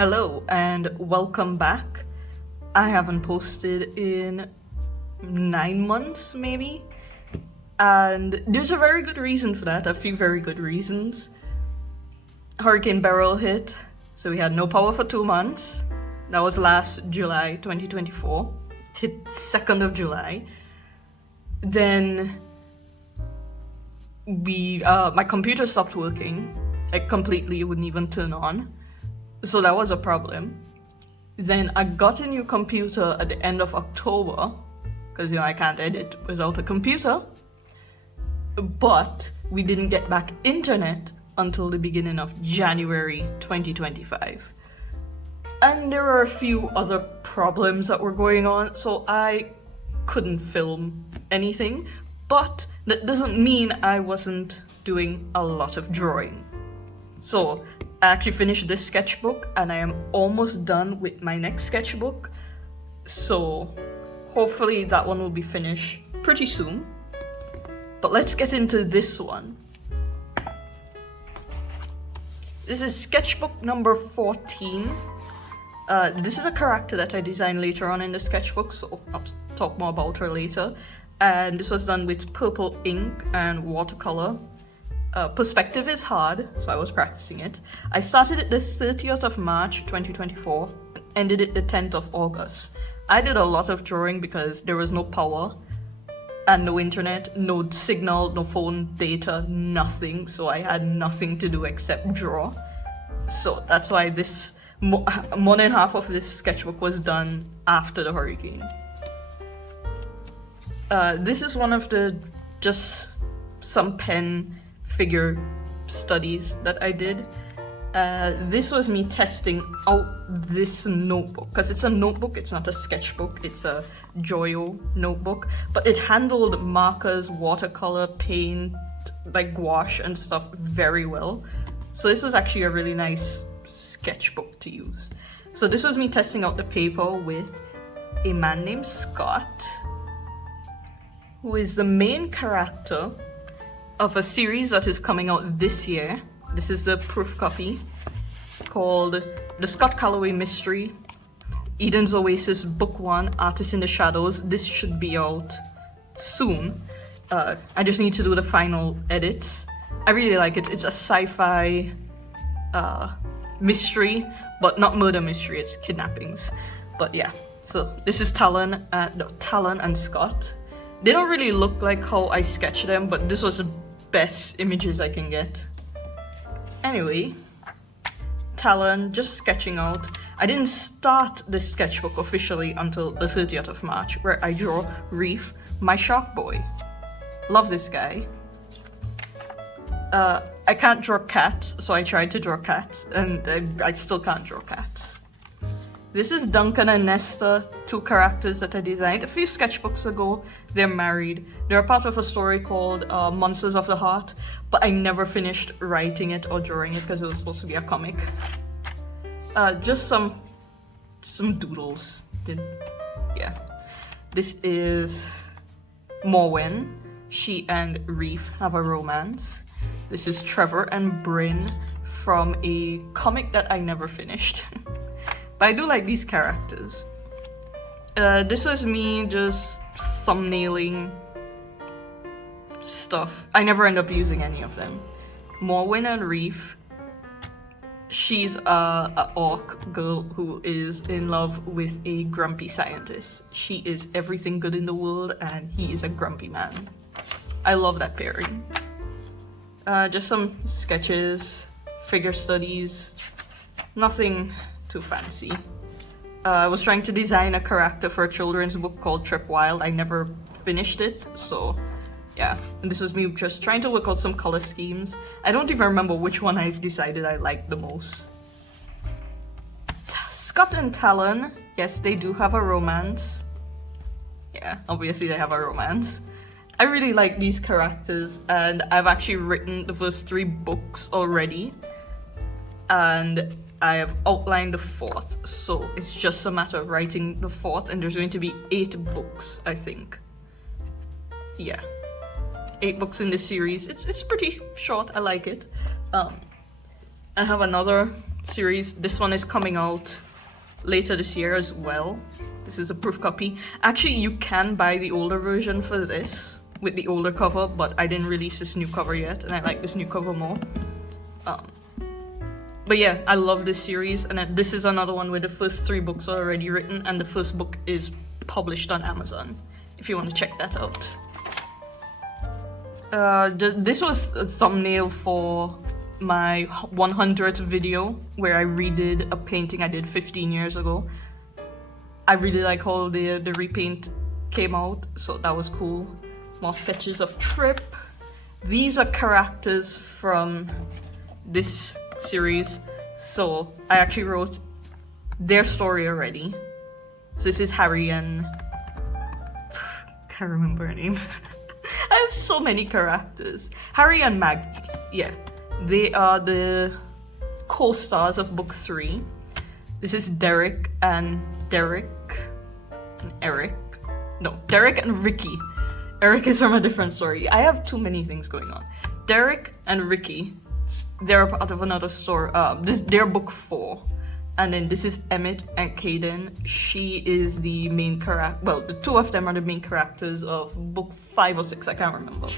Hello and welcome back. I haven't posted in 9 months maybe, and there's a very good reason for that, a few very good reasons. Hurricane Beryl hit, so we had no power for 2 months. That was last July 2024. It hit 2nd of July. Then my computer stopped working, like completely, it wouldn't even turn on. So that was a problem. Then I got a new computer at the end of October, because I can't edit without a computer. But we didn't get back internet until the beginning of January 2025. And there were a few other problems that were going on, so I couldn't film anything. But that doesn't mean I wasn't doing a lot of drawing. So I actually finished this sketchbook and I am almost done with my next sketchbook. So hopefully that one will be finished pretty soon. But let's get into this one. This is sketchbook number 14. This is a character that I designed later on in the sketchbook, so I'll talk more about her later. And this was done with purple ink and watercolor. Perspective is hard, so I was practicing it. I started it the 30th of March 2024 and ended it the 10th of August. I did a lot of drawing because there was no power and no internet, no signal, no phone data, nothing. So I had nothing to do except draw. So that's why this more than half of this sketchbook was done after the hurricane. This is one of the just some pen figure studies that I did. This was me testing out this notebook, because it's a notebook, it's not a sketchbook, it's a Joyo notebook, but it handled markers, watercolor, paint, like gouache and stuff very well. So this was actually a really nice sketchbook to use. So this was me testing out the paper with a man named Scott, who is the main character of a series that is coming out this year. This is the proof copy called The Scott Calloway Mystery, Eden's Oasis Book 1, Artist in the Shadows. This should be out soon. I just need to do the final edits. I really like it. It's a sci-fi mystery, but not murder mystery, it's kidnappings. But yeah, so this is Talon and Scott. They don't really look like how I sketched them, but this was the best images I can get. Anyway, Talon, just sketching out. I didn't start this sketchbook officially until the 30th of March, where I draw Reef, my shark boy. Love this guy. I can't draw cats, so I tried to draw cats, and I still can't draw cats. This is Duncan and Nesta, two characters that I designed a few sketchbooks ago. They're married. They're part of a story called Monsters of the Heart, but I never finished writing it or drawing it because it was supposed to be a comic. Just some doodles. Yeah. This is Morwen. She and Reef have a romance. This is Trevor and Bryn from a comic that I never finished. But I do like these characters. This was me just thumbnailing stuff. I never end up using any of them. Morwen and Reef. She's a orc girl who is in love with a grumpy scientist. She is everything good in the world and he is a grumpy man. I love that pairing. Just some sketches, figure studies, nothing too fancy. I was trying to design a character for a children's book called Trip Wild. I never finished it, so yeah. And this was me just trying to work out some color schemes. I don't even remember which one I decided I liked the most. Scott and Talon, yes, they do have a romance. Yeah, obviously they have a romance. I really like these characters, and I've actually written the first 3 books already. And I have outlined the 4th, so it's just a matter of writing the 4th, and there's going to be 8 books, I think. Yeah, 8 books in this series. It's pretty short. I like it. I have another series. This one is coming out later this year as well. This is a proof copy. Actually, you can buy the older version for this with the older cover, but I didn't release this new cover yet, and I like this new cover more. But yeah, I love this series, and this is another one where the first 3 books are already written, and the first book is published on Amazon, if you want to check that out. This was a thumbnail for my 100th video, where I redid a painting I did 15 years ago. I really like how the repaint came out, so that was cool. More sketches of Trip. These are characters from this series, so I actually wrote their story already. So this is Harry and... can't remember her name. I have so many characters. Harry and Maggie, yeah. They are the co-stars of book 3. This is Derek and Eric. No, Derek and Ricky. Eric is from a different story. I have too many things going on. Derek and Ricky, they're a part of another story. They're book 4. And then this is Emmett and Caden. She is the main character. Well, the 2 of them are the main characters of book 5 or 6, I can't remember.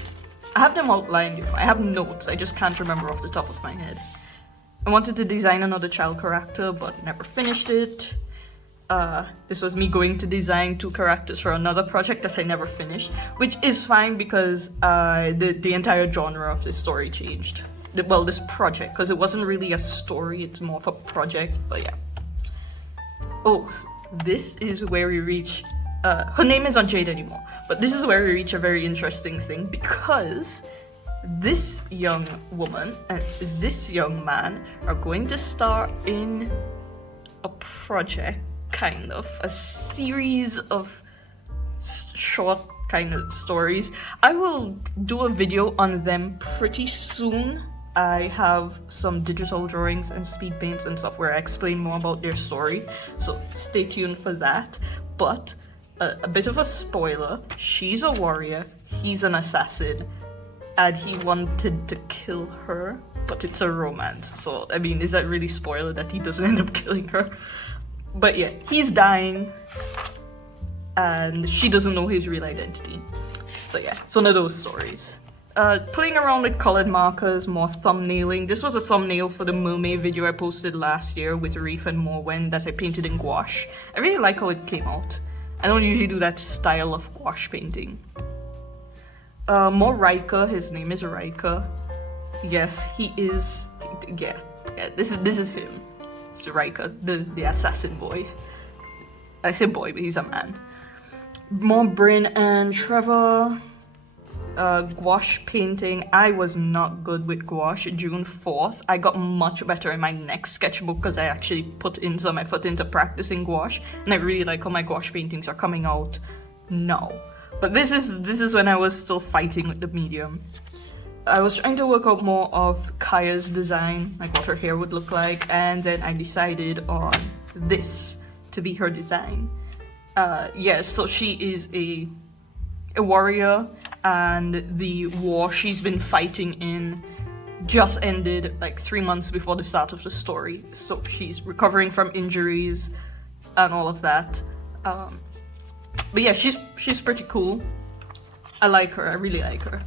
I have them outlined here. I have notes, I just can't remember off the top of my head. I wanted to design another child character, but never finished it. This was me going to design 2 characters for another project that I never finished, which is fine because the entire genre of this story changed. Well, this project, because it wasn't really a story, it's more of a project, but yeah. Oh, this is where we reach, her name isn't Jade anymore, but this is where we reach a very interesting thing, because this young woman and this young man are going to star in a project, kind of, a series of short kind of stories. I will do a video on them pretty soon. I have some digital drawings and speed paints and stuff where I explain more about their story, so stay tuned for that. But a bit of a spoiler, she's a warrior, he's an assassin, and he wanted to kill her, but it's a romance. So, I mean, is that really spoiler that he doesn't end up killing her? But yeah, he's dying, and she doesn't know his real identity. So yeah, it's one of those stories. Playing around with colored markers, more thumbnailing. This was a thumbnail for the mermaid video I posted last year with Reef and Morwen that I painted in gouache. I really like how it came out. I don't usually do that style of gouache painting. More Riker, his name is Riker. Yes, he is, yeah, this is him. It's Riker, the assassin boy. I say boy, but he's a man. More Bryn and Trevor. Gouache painting. I was not good with gouache. June 4th. I got much better in my next sketchbook because I actually put in some effort into practicing gouache, and I really like how my gouache paintings are coming out now. But this is when I was still fighting with the medium. I was trying to work out more of Kaya's design, like what her hair would look like, and then I decided on this to be her design. Yeah, so she is a warrior, and the war she's been fighting in just ended like 3 months before the start of the story. So she's recovering from injuries and all of that. But yeah, she's pretty cool. I like her, I really like her.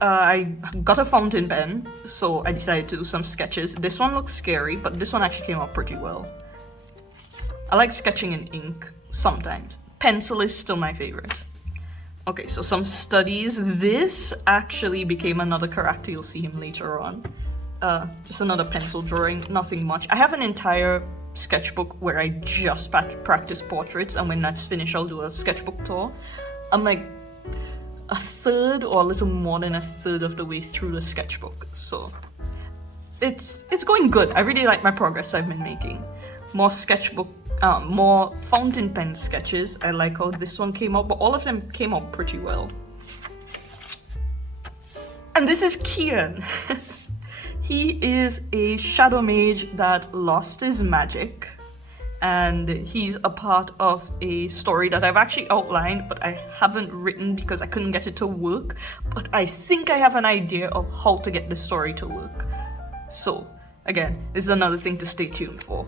I got a fountain pen, so I decided to do some sketches. This one looks scary, but this one actually came out pretty well. I like sketching in ink sometimes. Pencil is still my favorite. Okay, so some studies. This actually became another character, you'll see him later on. Just another pencil drawing, nothing much. I have an entire sketchbook where I just practice portraits, and when that's finished I'll do a sketchbook tour. I'm like a third or a little more than a third of the way through the sketchbook, so it's going good. I really like my progress I've been making. More sketchbook, more fountain pen sketches. I like how this one came out, but all of them came out pretty well. And this is Kian. He is a shadow mage that lost his magic, and he's a part of a story that I've actually outlined, but I haven't written because I couldn't get it to work. But I think I have an idea of how to get the story to work. So Again, this is another thing to stay tuned for.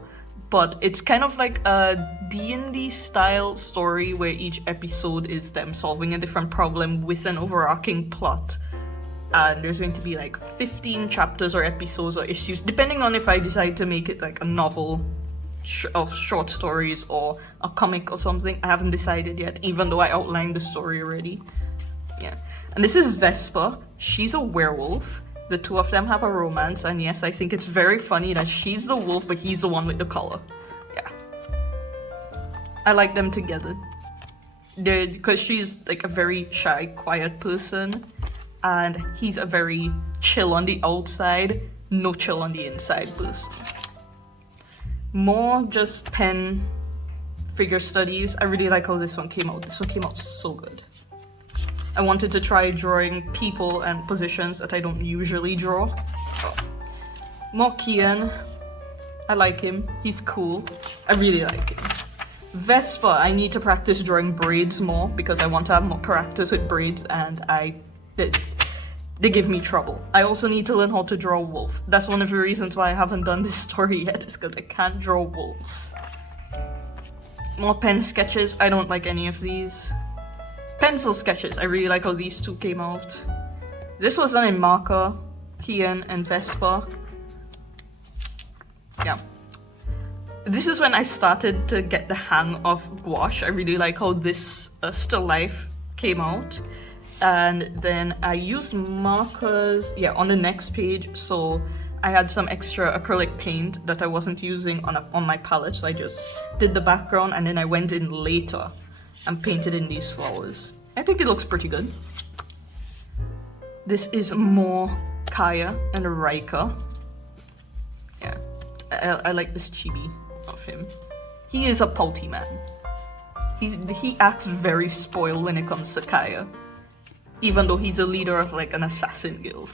But it's kind of like a D&D style story where each episode is them solving a different problem with an overarching plot. And there's going to be like 15 chapters or episodes or issues, depending on if I decide to make it like a novel of short stories or a comic or something. I haven't decided yet, even though I outlined the story already. Yeah. And this is Vesper. She's a werewolf. The two of them have a romance, and yes, I think it's very funny that she's the wolf, but he's the one with the collar. Yeah. I like them together. Because she's like a very shy, quiet person, and he's a very chill on the outside, no chill on the inside person. More just pen figure studies. I really like how this one came out. This one came out so good. I wanted to try drawing people and positions that I don't usually draw. Oh. More Kian. I like him. He's cool. I really like him. Vespa, I need to practice drawing braids more because I want to have more practice with braids, and they give me trouble. I also need to learn how to draw wolf. That's one of the reasons why I haven't done this story yet, is because I can't draw wolves. More pen sketches. I don't like any of these. Pencil sketches. I really like how these two came out. This was done in marker, Kian and Vespa. Yeah. This is when I started to get the hang of gouache. I really like how this still life came out. And then I used markers, on the next page. So I had some extra acrylic paint that I wasn't using on my palette. So I just did the background, and then I went in later and painted in these flowers. I think it looks pretty good. This is more Kaya and Raika. Yeah, I like this chibi of him. He is a pouty man. He acts very spoiled when it comes to Kaya, even though he's a leader of like an assassin guild.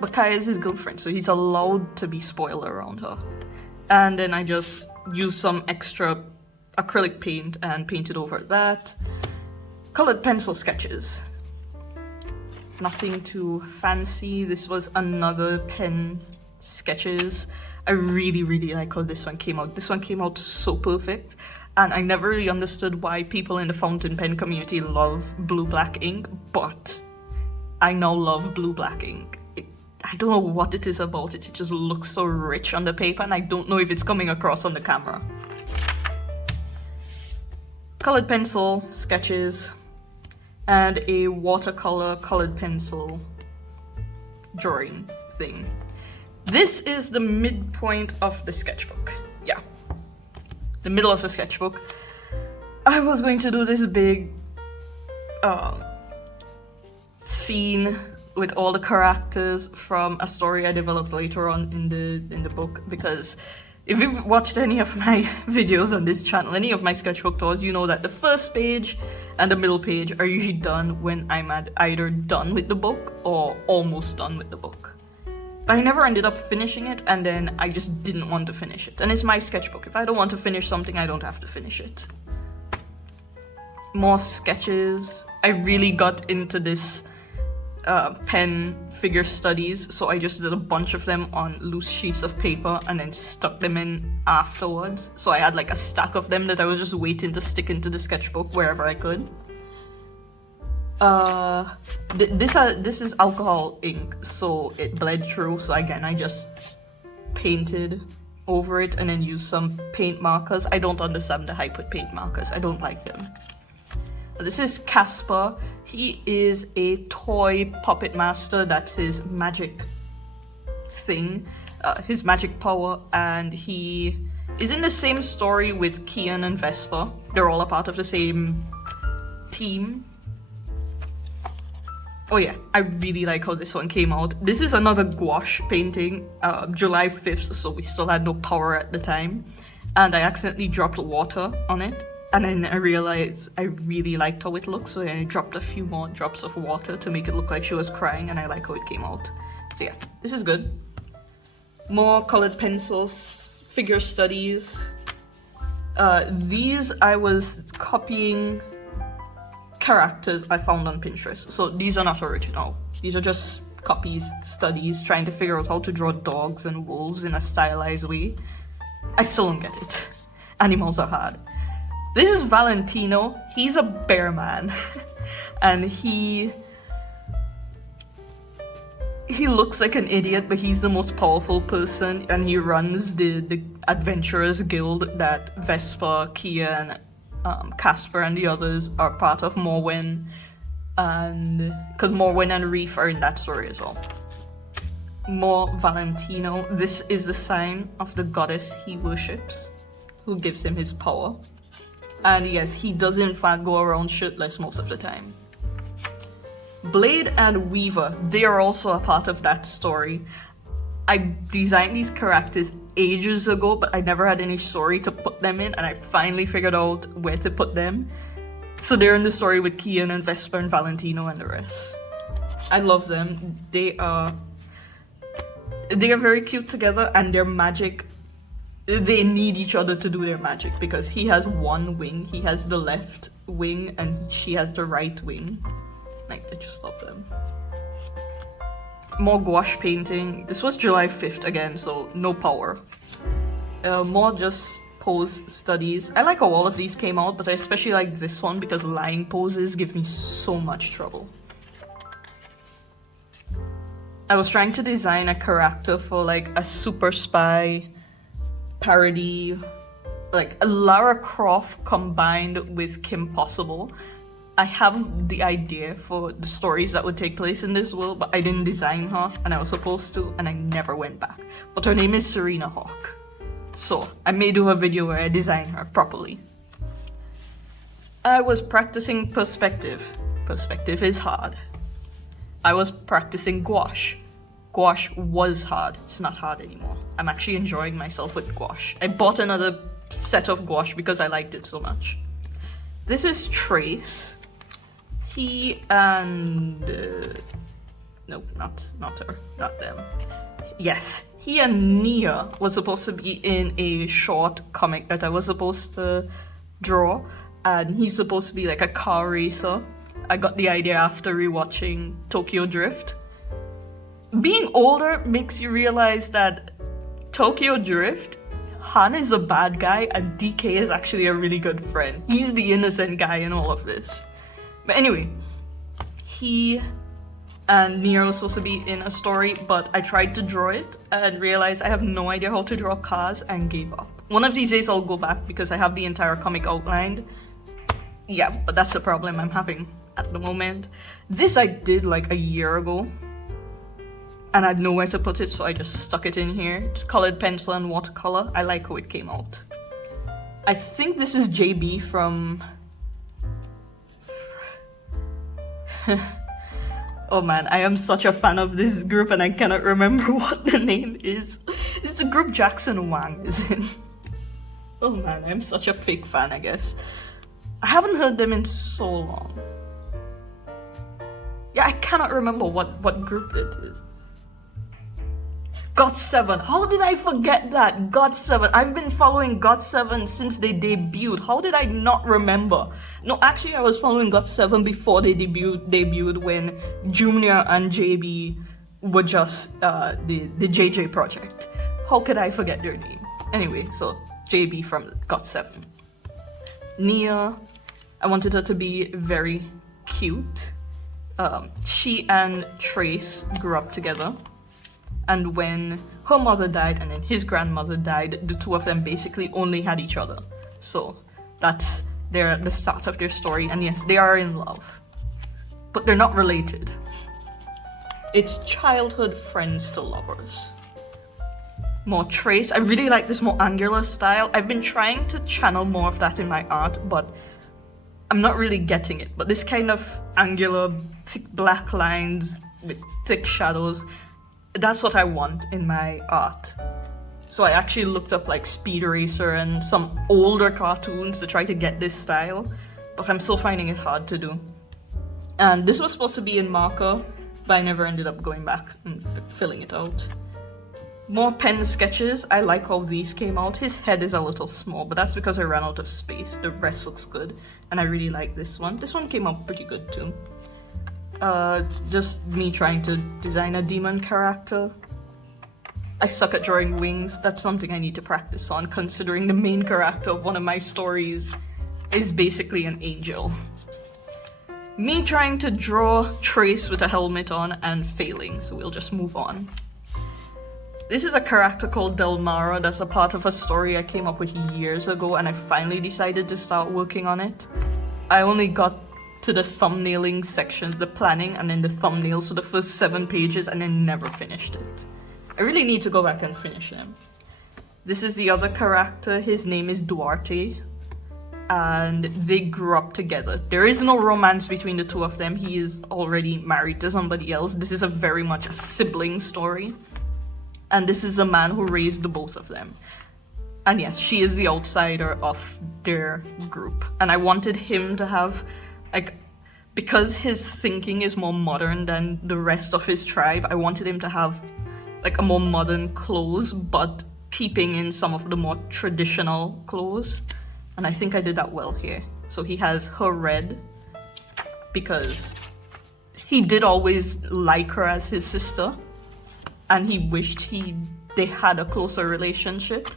But Kaya is his girlfriend, so he's allowed to be spoiled around her. And then I just used some extra acrylic paint and painted over that. Colored pencil sketches. Nothing too fancy. This was another pen sketches. I really, really like how this one came out. This one came out so perfect. And I never really understood why people in the fountain pen community love blue-black ink, but I now love blue-black ink. I don't know what it is about it. It just looks so rich on the paper, and I don't know if it's coming across on the camera. Colored pencil sketches and a watercolor colored pencil drawing thing. This is the midpoint of the sketchbook. Yeah, the middle of the sketchbook. I was going to do this big scene with all the characters from a story I developed later on in the book, because if you've watched any of my videos on this channel, any of my sketchbook tours, you know that the first page and the middle page are usually done when I'm either done with the book or almost done with the book. But I never ended up finishing it, and then I just didn't want to finish it. And it's my sketchbook. If I don't want to finish something, I don't have to finish it. More sketches. I really got into this pen figure studies, so I just did a bunch of them on loose sheets of paper and then stuck them in afterwards. So I had like a stack of them that I was just waiting to stick into the sketchbook wherever I could. This is alcohol ink, so it bled through. So again, I just painted over it and then used some paint markers. I don't understand the hype with paint markers. I don't like them. This is Casper. He is a toy puppet master. That's his magic thing, his magic power, and he is in the same story with Kian and Vespa. They're all a part of the same team. Oh yeah, I really like how this one came out. This is another gouache painting, July 5th, so we still had no power at the time. And I accidentally dropped water on it. And then I realized I really liked how it looked, so I dropped a few more drops of water to make it look like she was crying, and I like how it came out. So yeah, this is good. More colored pencils, figure studies. These I was copying characters I found on Pinterest, so these are not original. These are just copies studies, trying to figure out how to draw dogs and wolves in a stylized way. I still don't get it. Animals are hard. This is Valentino. He's a bear man. And he looks like an idiot, but he's the most powerful person, and he runs the adventurers guild that Vespa, Kia, and Casper and the others are part of. Morwen, and because Morwen and Reef are in that story as well. More Valentino. This is the sign of the goddess he worships, who gives him his power. And yes, he does in fact go around shirtless most of the time. Blade and Weaver, they are also a part of that story. I designed these characters ages ago, but I never had any story to put them in, and I finally figured out where to put them. So they're in the story with Kian and Vesper and Valentino and the rest. I love them. They are very cute together, and their magic, they need each other to do their magic, because he has one wing, he has the left wing, and she has the right wing. Like, I just love them. More gouache painting. This was July 5th again, so no power. More just pose studies. I like how all of these came out, but I especially like this one because lying poses give me so much trouble. I was trying to design a character for like a super spy parody, like a Lara Croft combined with Kim Possible. I have the idea for the stories that would take place in this world, but I didn't design her, and I was supposed to, and I never went back. But her name is Serena Hawk. So, I may do a video where I design her properly. I was practicing perspective. Perspective is hard. I was practicing gouache. Gouache was hard. It's not hard anymore. I'm actually enjoying myself with gouache. I bought another set of gouache because I liked it so much. This is Trace. He and... no, not her. Not them. Yes. He and Nia was supposed to be in a short comic that I was supposed to draw. And he's supposed to be like a car racer. I got the idea after rewatching Tokyo Drift. Being older makes you realize that Tokyo Drift, Han is a bad guy and DK is actually a really good friend. He's the innocent guy in all of this. But anyway, he and Nia was supposed to be in a story, but I tried to draw it and realized I have no idea how to draw cars and gave up. One of these days I'll go back because I have the entire comic outlined. Yeah, but that's the problem I'm having at the moment. This I did like a year ago, and I had nowhere to put it, so I just stuck it in here. It's colored pencil and watercolor. I like how it came out. I think this is JB from... Oh man, I am such a fan of this group and I cannot remember what the name is. It's the group Jackson Wang is in. Oh man, I'm such a fake fan, I guess. I haven't heard them in so long. Yeah, I cannot remember what group it is. GOT7. How did I forget that? GOT7. I've been following GOT7 since they debuted. How did I not remember? No, actually I was following GOT7 before they debuted when Junior and JB were just the JJ project. How could I forget their name? Anyway, so JB from GOT7. Nia, I wanted her to be very cute. She and Trace grew up together. And when her mother died and then his grandmother died, the two of them basically only had each other. So that's the start of their story. And yes, they are in love. But they're not related. It's childhood friends to lovers. More Trace. I really like this more angular style. I've been trying to channel more of that in my art, but I'm not really getting it. But this kind of angular, thick black lines with thick shadows, that's what I want in my art. So I actually looked up like Speed Racer and some older cartoons to try to get this style, but I'm still finding it hard to do. And this was supposed to be in marker, but I never ended up going back and filling it out. More pen sketches. I like how these came out. His head is a little small, but that's because I ran out of space. The rest looks good, and I really like this one. This one came out pretty good too. Just me trying to design a demon character. I suck at drawing wings. That's something I need to practice on, considering the main character of one of my stories is basically an angel. Me trying to draw Trace with a helmet on and failing, so we'll just move on. This is a character called Delmara that's a part of a story I came up with years ago, and I finally decided to start working on it. I only got to the thumbnailing section, the planning, and then the thumbnails for the first 7 pages, and then never finished it. I really need to go back and finish them. This is the other character. His name is Duarte, and they grew up together. There is no romance between the two of them. He is already married to somebody else. This is a very much a sibling story. And this is a man who raised the both of them. And yes, she is the outsider of their group. And I wanted him to have, like, because his thinking is more modern than the rest of his tribe, I wanted him to have, like, a more modern clothes, but keeping in some of the more traditional clothes. And I think I did that well here. So he has her red, because he did always like her as his sister, and he wished they had a closer relationship.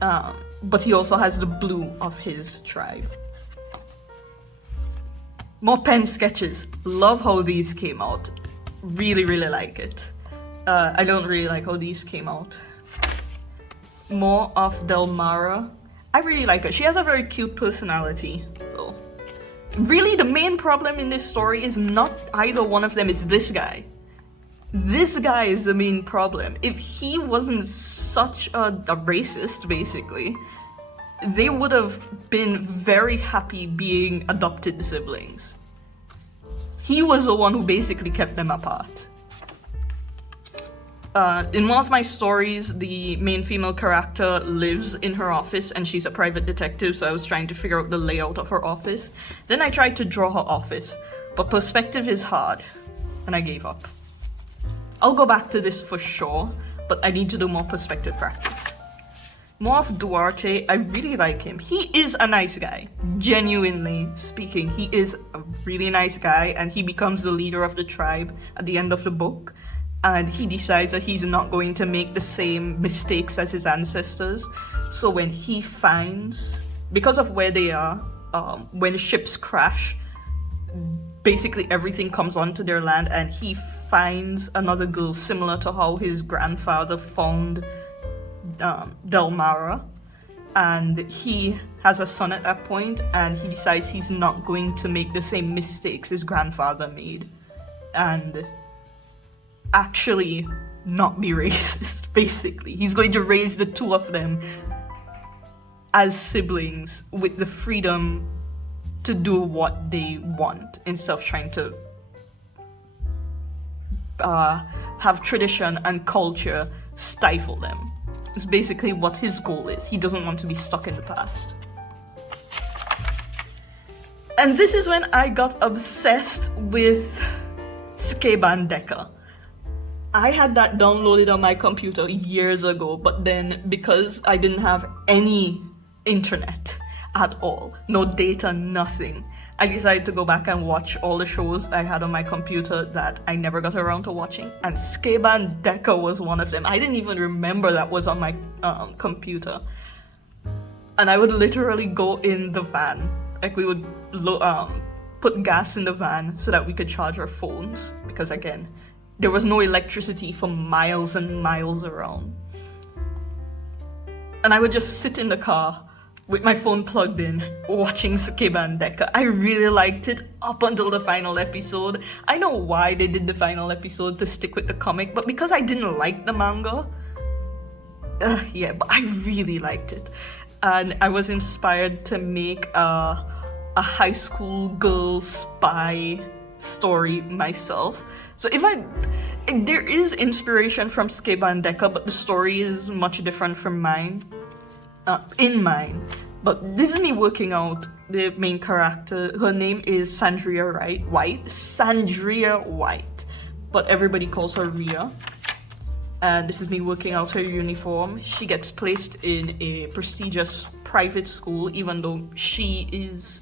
But he also has the blue of his tribe. More pen sketches. Love how these came out. Really, really like it. I don't really like how these came out. More of Delmara. I really like her. She has a very cute personality, though. Really, the main problem in this story is not either one of them, it's this guy. This guy is the main problem. If he wasn't such a racist, basically, they would have been very happy being adopted siblings. He was the one who basically kept them apart. In one of my stories, the main female character lives in her office and she's a private detective, so I was trying to figure out the layout of her office. Then I tried to draw her office, but perspective is hard, and I gave up. I'll go back to this for sure, but I need to do more perspective practice. More of Duarte. I really like him. He is a nice guy. Genuinely speaking, he is a really nice guy, and he becomes the leader of the tribe at the end of the book. And he decides that he's not going to make the same mistakes as his ancestors. So when he finds, because of where they are, when ships crash, basically everything comes onto their land, and he finds another girl similar to how his grandfather found Delmara, and he has a son at that point, and he decides he's not going to make the same mistakes his grandfather made, and actually not be racist. Basically, he's going to raise the two of them as siblings with the freedom to do what they want instead of trying to have tradition and culture stifle them. It's basically what his goal is. He doesn't want to be stuck in the past. And this is when I got obsessed with Sketchbook Decker. I had that downloaded on my computer years ago, but then because I didn't have any internet at all, no data, nothing, I decided to go back and watch all the shows I had on my computer that I never got around to watching, and Sketchbook Decker was one of them. I didn't even remember that was on my computer. And I would literally go in the van, like we would put gas in the van so that we could charge our phones, because again, there was no electricity for miles and miles around. And I would just sit in the car with my phone plugged in, watching Sketchbook Decker. I really liked it up until the final episode. I know why they did the final episode, to stick with the comic, but because I didn't like the manga, yeah, but I really liked it. And I was inspired to make a high school girl spy story myself. So there is inspiration from Sketchbook Decker, but the story is much different from mine. In mine. But this is me working out the main character. Her name is Sandria White, but everybody calls her Ria. And this is me working out her uniform. She gets placed in a prestigious private school, even though she is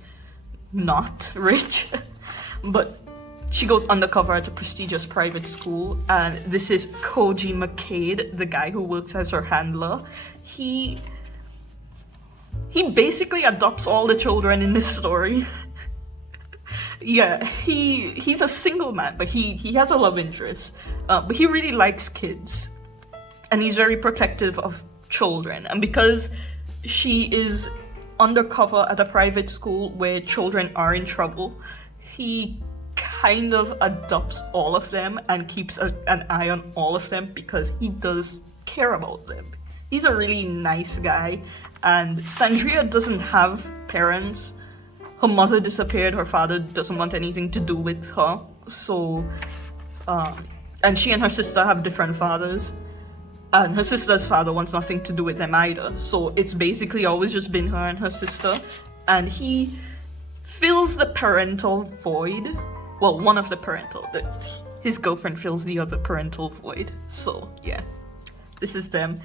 not rich. But she goes undercover at a prestigious private school, and this is Koji McCade, the guy who works as her handler. He basically adopts all the children in this story. Yeah, he's a single man, but he has a love interest. But he really likes kids, and he's very protective of children. And because she is undercover at a private school where children are in trouble, he kind of adopts all of them and keeps an eye on all of them because he does care about them. He's a really nice guy, and Sandria doesn't have parents. Her mother disappeared, her father doesn't want anything to do with her, so, and she and her sister have different fathers, and her sister's father wants nothing to do with them either, so it's basically always just been her and her sister, and he fills the parental void. Well, one of the parental, his girlfriend fills the other parental void, so yeah, this is them.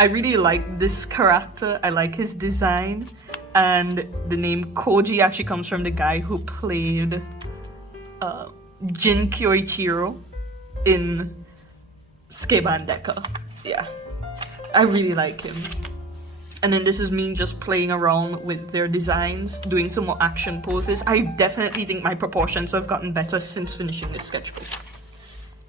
I really like this character, I like his design, and the name Koji actually comes from the guy who played Jin Kyoichiro in Skeban Deka. Yeah, I really like him. And then this is me just playing around with their designs, doing some more action poses. I definitely think my proportions have gotten better since finishing this sketchbook.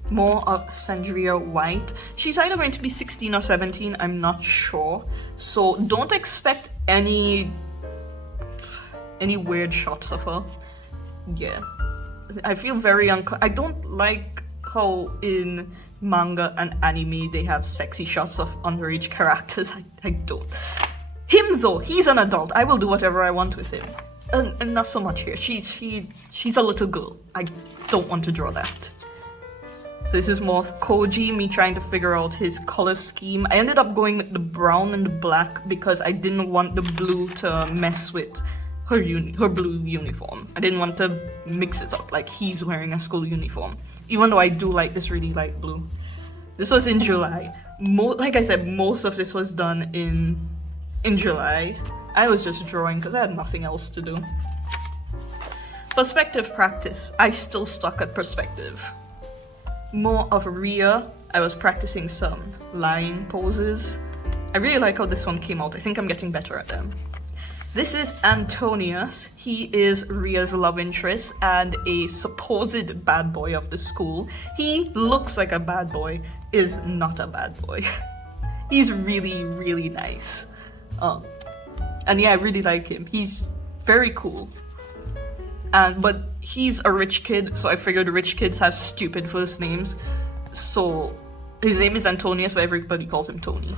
More of Sandria White. She's either going to be 16 or 17, I'm not sure. So don't expect any weird shots of her. Yeah. I feel very I don't like how in manga and anime they have sexy shots of underage characters. I don't. Him though, he's an adult. I will do whatever I want with him. And not so much here. She's a little girl. I don't want to draw that. So this is more of Koji, me trying to figure out his color scheme. I ended up going with the brown and the black because I didn't want the blue to mess with her blue uniform. I didn't want to mix it up like he's wearing a school uniform. Even though I do like this really light blue. This was in July. Like I said, most of this was done in July. I was just drawing because I had nothing else to do. Perspective practice. I still stuck at perspective. More of Ria. I was practicing some lying poses. I really like how this one came out. I think I'm getting better at them. This is Antonius. He is Ria's love interest and a supposed bad boy of the school. He looks like a bad boy, is not a bad boy. He's really, really nice. And yeah, I really like him. He's very cool. But he's a rich kid, so I figured rich kids have stupid first names. So his name is Antonius, but everybody calls him Tony.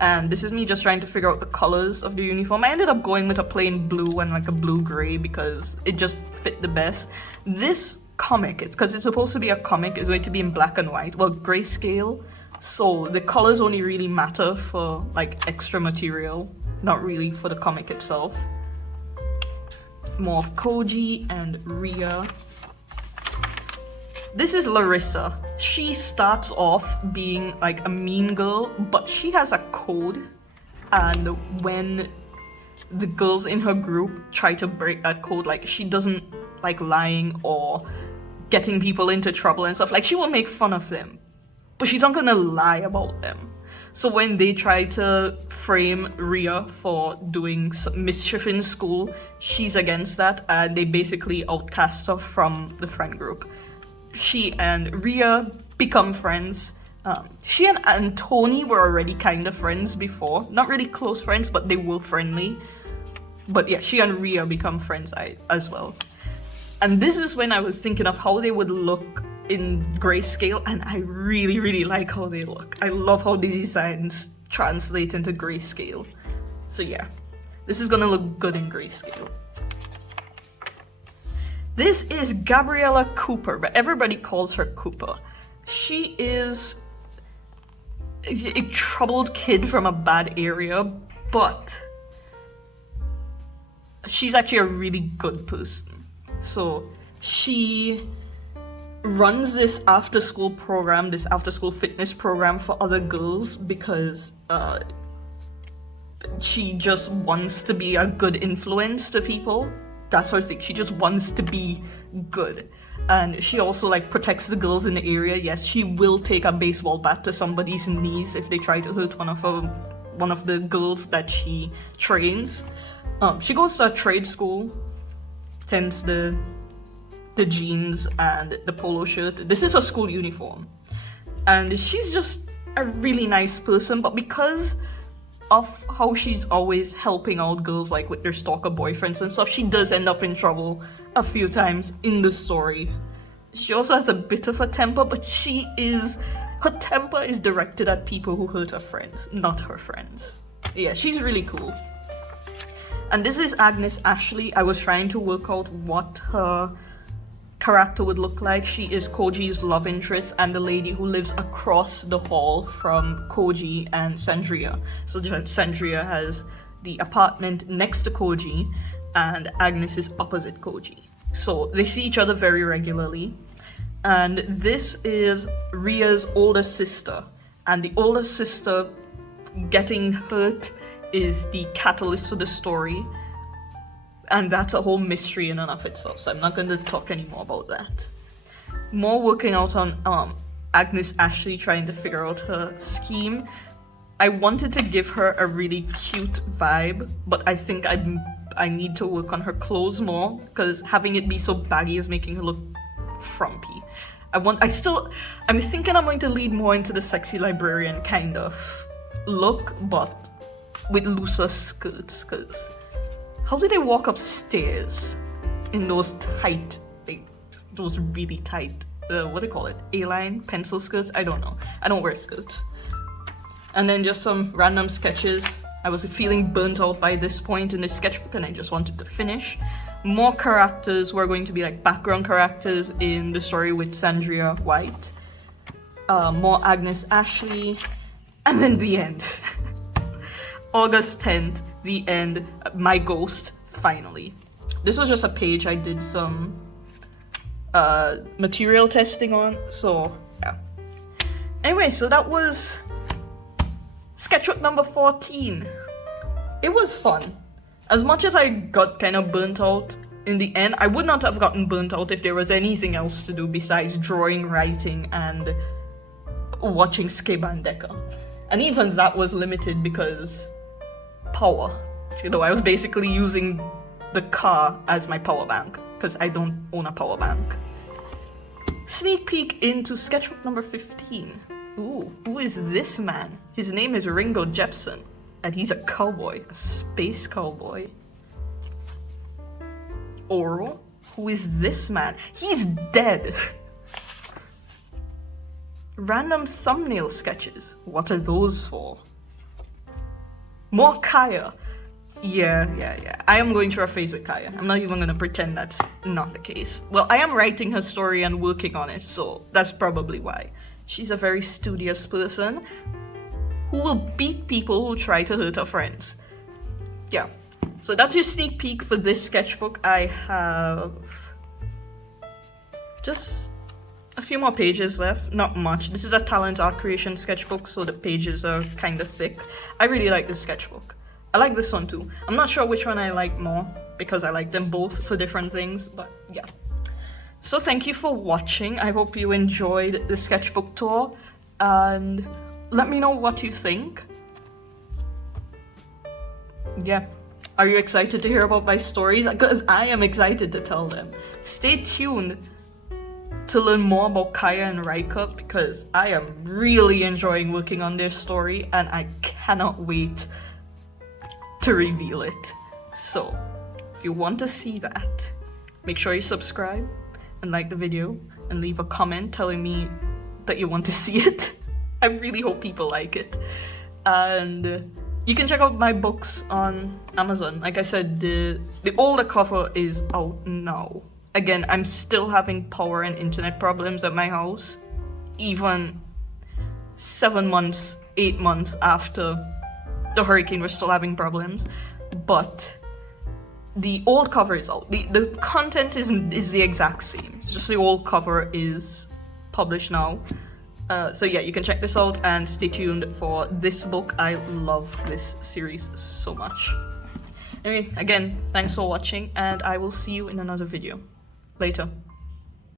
And this is me just trying to figure out the colors of the uniform. I ended up going with a plain blue and like a blue-gray because it just fit the best. This comic, because it's supposed to be a comic, is going to be in black and white, well, grayscale. So the colors only really matter for like extra material, not really for the comic itself. More of Koji and Ria. This is Larissa. She starts off being like a mean girl, but she has a code, and when the girls in her group try to break that code, like she doesn't like lying or getting people into trouble and stuff, like she will make fun of them, but she's not gonna lie about them. So when they try to frame Ria for doing some mischief in school, she's against that, and they basically outcast her from the friend group. She and Ria become friends. She and Antoni were already kind of friends before. Not really close friends, but they were friendly. But yeah, she and Ria become friends as well. And this is when I was thinking of how they would look in grayscale, and I really, really like how they look. I love how the designs translate into grayscale. So yeah, this is gonna look good in grayscale. This is Gabriella Cooper, but everybody calls her Cooper. She is a troubled kid from a bad area, but she's actually a really good person. So she runs this after-school program, this after-school fitness program for other girls because she just wants to be a good influence to people. that's her thing. She just wants to be good. And she also like protects the girls in the area. Yes, she will take a baseball bat to somebody's knees if they try to hurt one of the girls that she trains. She goes to a trade school, tends the jeans and the polo shirt. This is her school uniform. And she's just a really nice person, but because of how she's always helping out girls like with their stalker boyfriends and stuff, she does end up in trouble a few times in the story. She also has a bit of a temper, but her temper is directed at people who hurt her friends, not her friends. Yeah, she's really cool. And this is Agnes Ashley. I was trying to work out what her character would look like. She is Koji's love interest and the lady who lives across the hall from Koji and Sandria. So Sandria has the apartment next to Koji and Agnes is opposite Koji. So they see each other very regularly. And this is Ria's older sister. And the older sister getting hurt is the catalyst for the story. And that's a whole mystery in and of itself, so I'm not going to talk anymore about that. More working out on Agnes Ashley trying to figure out her scheme. I wanted to give her a really cute vibe, but I think I need to work on her clothes more, because having it be so baggy is making her look frumpy. I'm thinking I'm going to lead more into the sexy librarian kind of look, but with looser skirts, because how do they walk upstairs in those tight, like, those really tight, what do you call it? A-line pencil skirts? I don't know. I don't wear skirts. And then just some random sketches. I was feeling burnt out by this point in the sketchbook and I just wanted to finish. More characters were going to be like background characters in the story with Sandria White. More Agnes Ashley. And then the end. August 10th. The end, my ghost, finally. This was just a page I did some material testing on, so yeah. Anyway, so that was sketchbook number 14. It was fun. As much as I got kind of burnt out in the end, I would not have gotten burnt out if there was anything else to do besides drawing, writing, and watching Skib and Decker. And even that was limited because power. You know, I was basically using the car as my power bank because I don't own a power bank. Sneak peek into sketchbook number 15. Ooh, who is this man? His name is Ringo Jepson and he's a cowboy, a space cowboy. Oro, who is this man? He's dead. Random thumbnail sketches. What are those for? More Kaya. Yeah. I am going through a phase with Kaya. I'm not even gonna pretend that's not the case. Well, I am writing her story and working on it, so that's probably why. She's a very studious person who will beat people who try to hurt her friends. Yeah. So that's your sneak peek for this sketchbook. I have just a few more pages left, not much. This is a talent art creation sketchbook, so the pages are kind of thick. I really like this sketchbook. I like this one too. I'm not sure which one I like more because I like them both for different things, but yeah. So thank you for watching. I hope you enjoyed the sketchbook tour and let me know what you think. Yeah. Are you excited to hear about my stories? Because I am excited to tell them. Stay tuned to learn more about Kaya and Raika because I am really enjoying working on their story and I cannot wait to reveal it. So, if you want to see that, make sure you subscribe and like the video and leave a comment telling me that you want to see it. I really hope people like it. And you can check out my books on Amazon. Like I said, the older cover is out now. Again, I'm still having power and internet problems at my house, even 7 months, 8 months after the hurricane, we're still having problems. But the old cover is out. The content is the exact same. It's just the old cover is published now. So yeah, you can check this out and stay tuned for this book. I love this series so much. Anyway, again, thanks for watching, and I will see you in another video. Later.